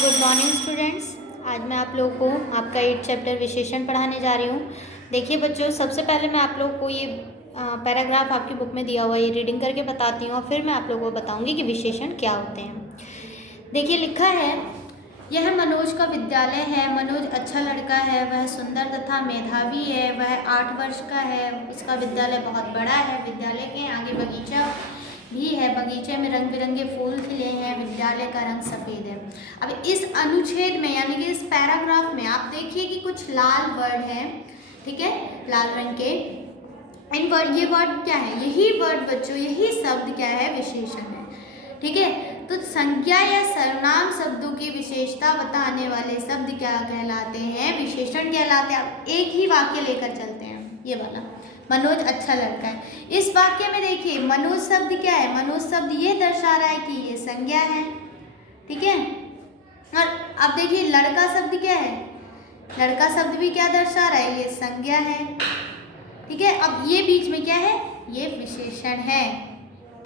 Good morning students. आज मैं आप लोगों को आपका 8 चैप्टर विशेषण पढ़ाने जा रही हूँ। देखिए बच्चों, सबसे पहले मैं आप लोगों को ये पैराग्राफ आपकी बुक में दिया हुआ है, ये रीडिंग करके बताती हूँ और फिर मैं आप लोगों को बताऊँगी कि विशेषण क्या होते हैं। देखिए लिखा है, यह मनोज का विद्यालय है। मनोज अच्छा लड़का है, वह सुंदर तथा मेधावी है, वह 8 वर्ष का है। इसका विद्यालय बहुत बड़ा है। विद्यालय के आगे बगीचा भी है, बगीचे में रंग बिरंगे फूल खिले हैं। विद्यालय का रंग सफ़ेद है। अब इस अनुच्छेद में यानी कि इस पैराग्राफ में आप देखिए कि कुछ लाल वर्ड हैं, ठीक है, लाल रंग के। इन वर्ड, ये वर्ड क्या है? यही वर्ड बच्चों, यही शब्द क्या है? विशेषण है, ठीक है। तो संज्ञा या सर्वनाम शब्दों की विशेषता बताने वाले शब्द क्या कहलाते हैं? विशेषण कहलाते हैं। अब एक ही वाक्य लेकर चलते हैं, ये वाला, मनोज अच्छा लड़का है। इस वाक्य में देखिए मनोज शब्द क्या है? मनोज शब्द ये दर्शा रहा है कि ये संज्ञा है, ठीक है। और अब देखिए लड़का शब्द क्या है? लड़का शब्द भी क्या दर्शा रहा है? ये संज्ञा है, ठीक है। अब ये बीच में क्या है? ये विशेषण है।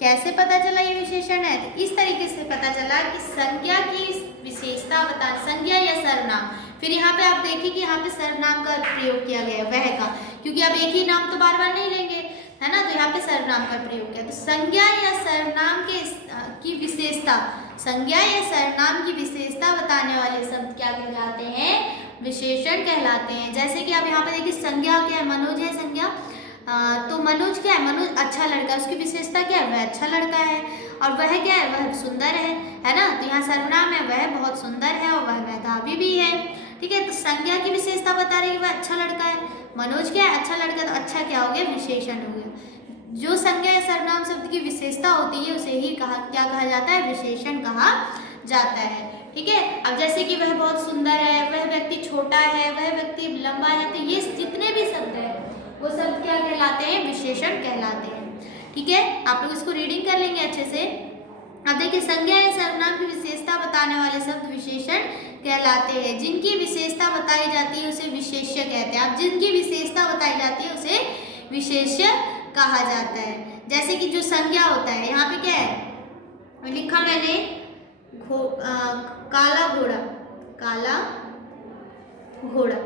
कैसे पता चला ये विशेषण है? तो इस तरीके से पता चला कि संज्ञा की विशेषता बता, संज्ञा या सर्वनाम। फिर यहाँ पे आप देखिए कि यहाँ पे सर्वनाम का प्रयोग किया गया है, वह का, क्योंकि अब एक ही नाम तो बार बार नहीं लेंगे, है ना, तो यहाँ पे सर्वनाम का प्रयोग किया। तो संज्ञा या सर्वनाम की विशेषता, संज्ञा या सर्वनाम की विशेषता बताने वाले शब्द क्या कहलाते हैं? विशेषण कहलाते हैं। जैसे कि आप यहाँ पे देखिए संज्ञा क्या है? मनोज है संज्ञा। तो मनोज क्या है? मनोज अच्छा लड़का, उसकी विशेषता क्या है? वह अच्छा लड़का है। और वह क्या है? वह सुंदर है ना। तो यहाँ सर्वनाम है, वह बहुत सुंदर है और वह मेधावी भी है, ठीक है। तो संज्ञा की विशेषता बता रही है वह अच्छा लड़का है। मनोज क्या है? अच्छा लड़का। तो अच्छा क्या हो गया? विशेषण हो गया। जो संज्ञा या सर्वनाम शब्द की विशेषता होती है उसे ही क्या कहा जाता है? विशेषण कहा जाता है, ठीक है। अब जैसे कि वह बहुत सुंदर है, वह व्यक्ति छोटा है, वह व्यक्ति लंबा है, तो ये जितने भी शब्द है वो शब्द क्या कहलाते हैं? विशेषण कहलाते हैं, ठीक है। आप लोग इसको रीडिंग कर लेंगे अच्छे से। अब देखिए संज्ञा या सर्वनाम की विशेषता बताने वाले शब्द विशेषण कहलाते हैं। जिनकी विशेषता बताई जाती है उसे विशेष्य कहते हैं। अब जिनकी विशेषता बताई जाती है उसे विशेष्य कहा जाता है। जैसे कि जो संज्ञा होता है, यहाँ पे क्या है लिखा मैंने? काला घोड़ा, काला घोड़ा,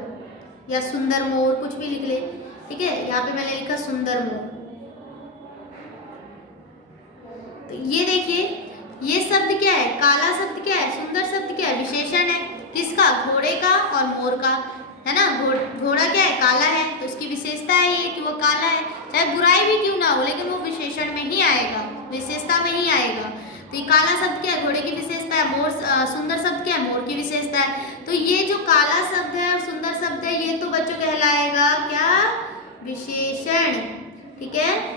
या सुंदर मोर, कुछ भी लिख ले, ठीक है। यहाँ पे मैंने लिखा सुंदर मोर। तो ये देखिए ये शब्द क्या है? काला शब्द क्या है? सुंदर शब्द क्या है? विशेषण है। किसका? घोड़े का और मोर का, है ना। घोड़ा क्या है? काला है, तो उसकी विशेषता है ये कि वो काला है। चाहे बुराई भी क्यों ना हो, लेकिन वो विशेषण में ही आएगा, विशेषता में ही आएगा। तो ये काला शब्द क्या है? घोड़े की विशेषता है। मोर सुंदर शब्द क्या है? मोर की विशेषता है। तो ये जो काला शब्द है और सुंदर शब्द है, ये तो बच्चों कहलाएगा क्या? विशेषण, ठीक है।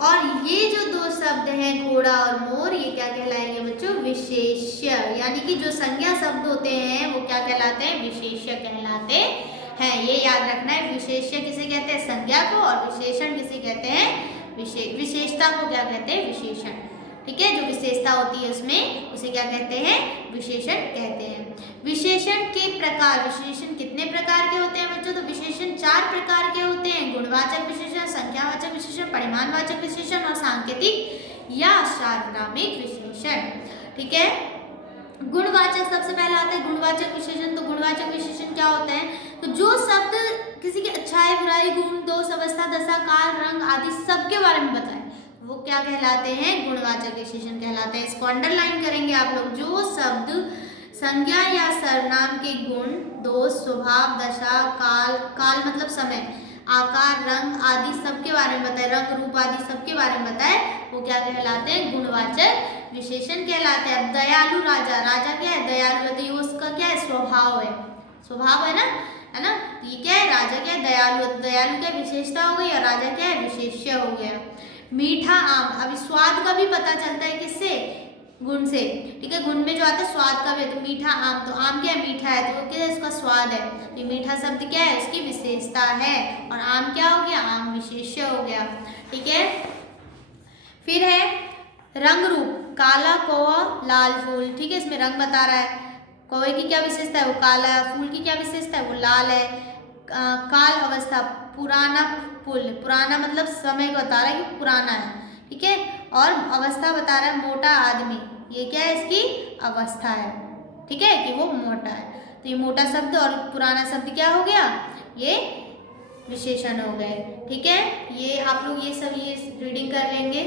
और ये जो दो शब्द हैं घोड़ा और मोर, ये क्या कहलाएंगे बच्चों? विशेष्य। यानी कि जो संज्ञा शब्द होते हैं वो क्या कहलाते हैं? विशेष्य कहलाते हैं। ये याद रखना है। विशेष्य किसे कहते हैं? संज्ञा को। और विशेषण किसे कहते हैं? विशेषता को क्या कहते हैं? विशेषण, ठीक है। जो विशेषता होती है उसमें उसे क्या कहते हैं? विशेषण कहते हैं। विशेषण के प्रकार, विशेषण कितने प्रकार के होते हैं बच्चों? तो विशेषण 4 प्रकार के होते हैं। गुणवाचक विशेषण, संख्यावाचक विशेषण, परिमाणवाचक विशेषण और सांकेतिक या सार्वनामिक विशेषण, ठीक है। गुणवाचक सबसे पहला आता है गुणवाचक विशेषण। तो गुणवाचक विशेषण क्या होता है? तो जो शब्द किसी की अच्छाई, बुराई, गुण, दोष, अवस्था, दशा, काल, रंग आदि सबके बारे में बताए वो क्या कहलाते हैं? गुणवाचक विशेषण कहलाते हैं। इसको अंडरलाइन करेंगे आप लोग। जो शब्द संज्ञा या सर्वनाम के गुण, दोष, स्वभाव, दशा, काल, काल मतलब समय, आकार, रंग आदि सबके बारे में बताए, रंग, रूप आदि सबके बारे में बताए, वो क्या कहलाते हैं? गुणवाचक विशेषण कहलाते हैं। अब दयालु राजा, राजा क्या है? दयालु है, तो ये उसका क्या है? स्वभाव है, स्वभाव है ना। तो ये क्या है? राजा क्या है? दयालु। दयालु क्या विशेषता हो गई और राजा क्या है? विशेष्य हो गया। मीठा आम, अभी स्वाद का भी पता चलता है किससे? गुण से, ठीक है। गुण में जो आता है स्वाद का भी, तो मीठा आम, तो आम क्या है? मीठा है, तो वो क्या है? उसका स्वाद है। तो मीठा शब्द क्या है? उसकी विशेषता है। और आम क्या हो गया? आम विशेष्य हो गया, ठीक है। फिर है रंग रूप, काला कौवा, लाल फूल, ठीक है। इसमें रंग बता रहा है। कौवे की क्या विशेषता है? वो काला है। फूल की क्या विशेषता है? वो लाल है। काल अवस्था, पुराना फूल, पुराना मतलब समय को बता रहा है कि पुराना है, ठीक है। और अवस्था बता रहा है मोटा आदमी, ये क्या है? इसकी अवस्था है, ठीक है, कि वो मोटा है। तो ये मोटा शब्द और पुराना शब्द क्या हो गया, ये विशेषण हो गए, ठीक है। ये आप लोग ये सब ये रीडिंग कर लेंगे।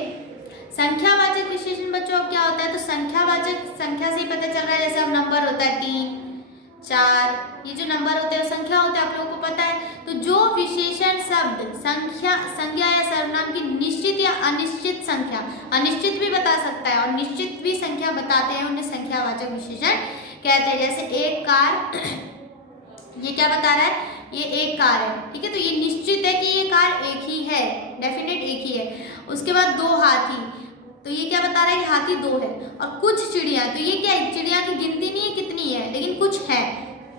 संख्यावाचक विशेषण बच्चों अब क्या होता है, तो संख्यावाचक संख्या से ही पता चल रहा है, जैसे अब नंबर होता है 3, 4, ये जो नंबर होते हैं संख्या होते हैं, आप लोगों को पता है। तो जो विशेषण शब्द संख्या या सर्वनाम की निश्चित या अनिश्चित संख्या, अनिश्चित भी बता सकता है और निश्चित भी संख्या बताते हैं, उन्हें संख्यावाचक विशेषण कहते हैं। जैसे एक कार, ये क्या बता रहा है, ये एक कार है, ठीक है, तो ये निश्चित है कि ये कार एक ही है, डेफिनेट एक ही है। उसके बाद 2 हाथी, तो ये क्या बता रहा है कि हाथी 2 है। और कुछ चिड़िया, तो ये क्या है, चिड़िया की गिनती नहीं है कितनी है, लेकिन कुछ है,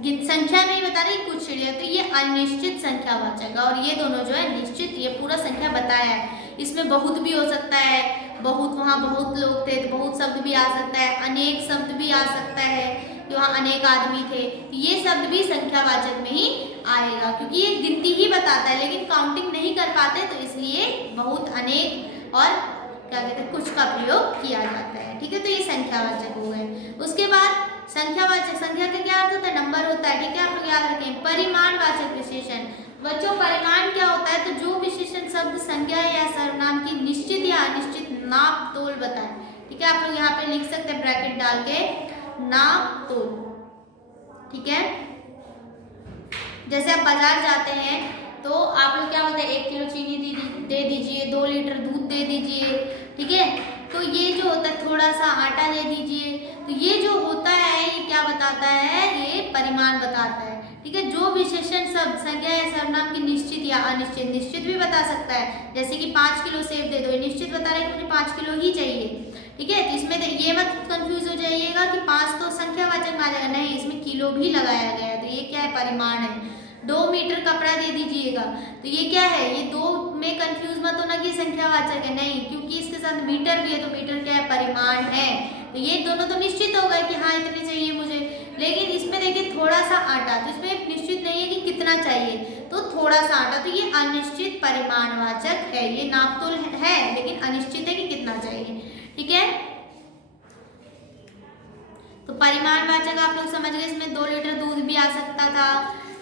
संख्या नहीं बता रही, कुछ चिड़िया, तो ये अनिश्चित संख्यावाचक है। और ये दोनों जो है निश्चित, ये पूरा संख्या बताया है। इसमें बहुत भी हो सकता है, बहुत, वहाँ बहुत लोग थे तो बहुत शब्द भी आ सकता है, अनेक शब्द भी आ सकता है, वहाँ अनेक आदमी थे, तो ये शब्द भी संख्यावाचक में ही आएगा, क्योंकि ये गिनती ही बताता है, लेकिन काउंटिंग नहीं कर पाते, तो इसलिए बहुत, अनेक और क्या कहते हैं, कुछ का प्रयोग किया जाता है, ठीक है। तो ये संख्यावाचक हो गए। उसके बाद संख्यावाचक, संख्या का क्या अर्थ होता है, नंबर होता है, ठीक है, आप लोग याद रखें। परिमाणवाचक विशेषण बच्चों, परिमाण क्या होता है, तो जो विशेषण शब्द संज्ञा या सर्वनाम की निश्चित या अनिश्चित नाप तोल बताए, ठीक है, आप लोग यहाँ पे लिख सकते हैं ब्रैकेट डाल के, नाप तोल, ठीक है। जैसे आप बाजार जाते हैं तो आप लोग क्या बोलते हैं, 1 किलो चीनी दे दीजिए, 2 लीटर दूध दे दीजिए, ठीक है। तो ये जो होता है, थोड़ा सा आटा दे दीजिए, तो ये जो होता है ये क्या बताता है, ये परिमाण बताता है, ठीक है। जो विशेषण शब्द संज्ञा या सर्वनाम की निश्चित या अनिश्चित, निश्चित भी बता सकता है, जैसे कि 5 किलो सेब दे दो, ये निश्चित बता रहा है कि मुझे 5 किलो ही चाहिए, ठीक है। तो इसमें ये मत कंफ्यूज हो जाइएगा कि 5 तो संख्यावाचक में आ जाएगा, नहीं, इसमें किलो भी लगाया गया है, तो ये क्या है, परिमाण है। 2 मीटर कपड़ा दे दीजिएगा, तो ये क्या है, ये 2 में कंफ्यूज मत होना कि संख्यावाचक है, नहीं, क्योंकि इसके साथ मीटर भी है, तो मीटर क्या है, परिमाण है। तो ये दोनों तो निश्चित हो गए कि हाँ इतने चाहिए मुझे, लेकिन इसमें देखिए थोड़ा सा आटा, तो इसमें निश्चित नहीं है कि कितना चाहिए, तो थोड़ा सा आटा, तो ये अनिश्चित परिमाणवाचक है, ये नापतोल है लेकिन अनिश्चित है कि कितना चाहिए, ठीक है। तो परिमाणवाचक आप लोग समझ गए, इसमें 2 लीटर दूध भी आ सकता था,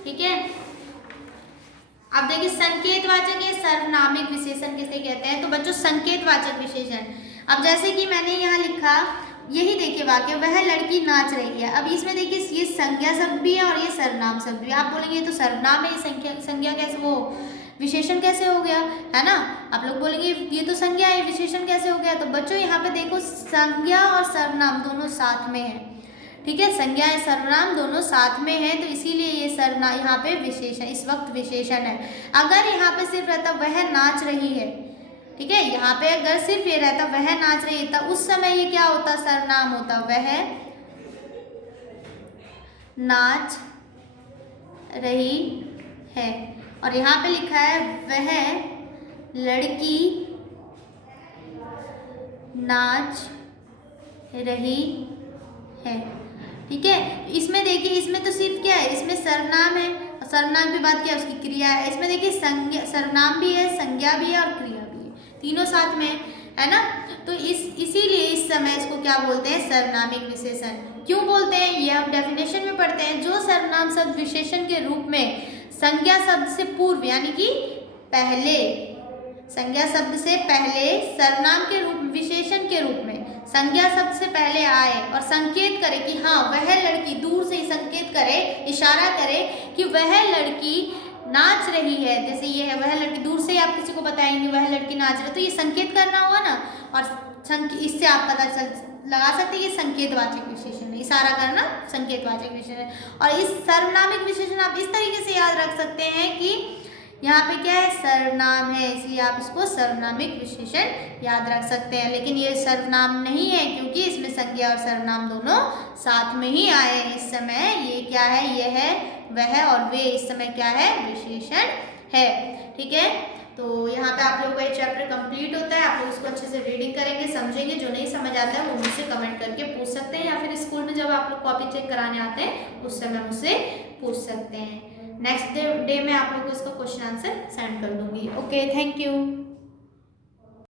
ठीक है। अब देखिए संकेतवाचक या सर्वनामिक विशेषण किसे कहते हैं, तो बच्चों संकेतवाचक विशेषण, अब जैसे कि मैंने यहाँ लिखा, यही देखिए वाक्य, वह लड़की नाच रही है। अब इसमें देखिए ये संज्ञा शब्द भी है और ये सर्वनाम शब्द भी। आप बोलेंगे ये तो सर्वनाम है, ये संज्ञा कैसे, वो विशेषण कैसे हो गया, है ना। आप लोग बोलेंगे ये तो संज्ञा है, विशेषण कैसे हो गया। तो बच्चों यहाँ पे देखो संज्ञा और सर्वनाम दोनों साथ में है, ठीक है, संज्ञा या सर्वनाम दोनों साथ में है, तो इसीलिए ये सर्वनाम यहाँ पे विशेषण, इस वक्त विशेषण है। अगर यहाँ पे सिर्फ रहता वह नाच रही है, ठीक है, यहाँ पे अगर सिर्फ ये रहता वह नाच रही है, तो उस समय ये क्या होता, सर्वनाम होता, वह नाच रही है। और यहाँ पे लिखा है वह लड़की नाच रही है, ठीक है। इसमें देखिए, इसमें तो सिर्फ क्या है, इसमें सर्वनाम है, सर्वनाम की बात क्या है, उसकी क्रिया है। इसमें देखिए संज्ञा, सर्वनाम भी है, संज्ञा भी है और क्रिया भी है, तीनों साथ में है ना। तो इसीलिए इस समय इसको क्या बोलते हैं, सर्वनामिक विशेषण। क्यों बोलते हैं, ये हम डेफिनेशन में पढ़ते हैं। जो सर्वनाम शब्द विशेषण के रूप में संज्ञा शब्द से पूर्व यानी कि पहले, संज्ञा शब्द से पहले सर्वनाम के रूप, विशेषण के रूप में संज्ञा शब्द से पहले आए और संकेत करे कि हाँ वह लड़की, दूर से ही संकेत करे, इशारा करे कि वह लड़की नाच रही है। जैसे ये है वह लड़की, दूर से ही आप किसी को बताएंगे वह लड़की नाच रही है, तो ये संकेत करना हुआ ना। और इससे आप पता लगा सकते हैं ये संकेतवाचक विशेषण है, इशारा करना संकेतवाचक विशेषण है। और इस सर्वनामिक विशेषण आप इस तरीके से याद रख सकते हैं कि यहाँ पे क्या है, सर्वनाम है, इसलिए आप इसको सर्वनामिक विशेषण याद रख सकते हैं। लेकिन ये सर्वनाम नहीं है क्योंकि इसमें संज्ञा और सर्वनाम दोनों साथ में ही आए हैं। इस समय ये क्या है, ये है वह और वे, इस समय क्या है, विशेषण है, ठीक है। तो यहाँ पे आप लोगों का ये चैप्टर कंप्लीट होता है। आप लोग इसको अच्छे से रीडिंग करेंगे, समझेंगे। जो नहीं समझ आता है वो मुझसे कमेंट करके पूछ सकते हैं, या फिर स्कूल में जब आप लोग कॉपी चेक कराने आते हैं उस समय मुझसे पूछ सकते हैं। नेक्स्ट डे में आप लोग को इसका क्वेश्चन आंसर सेंड कर दूंगी। Okay, thank you.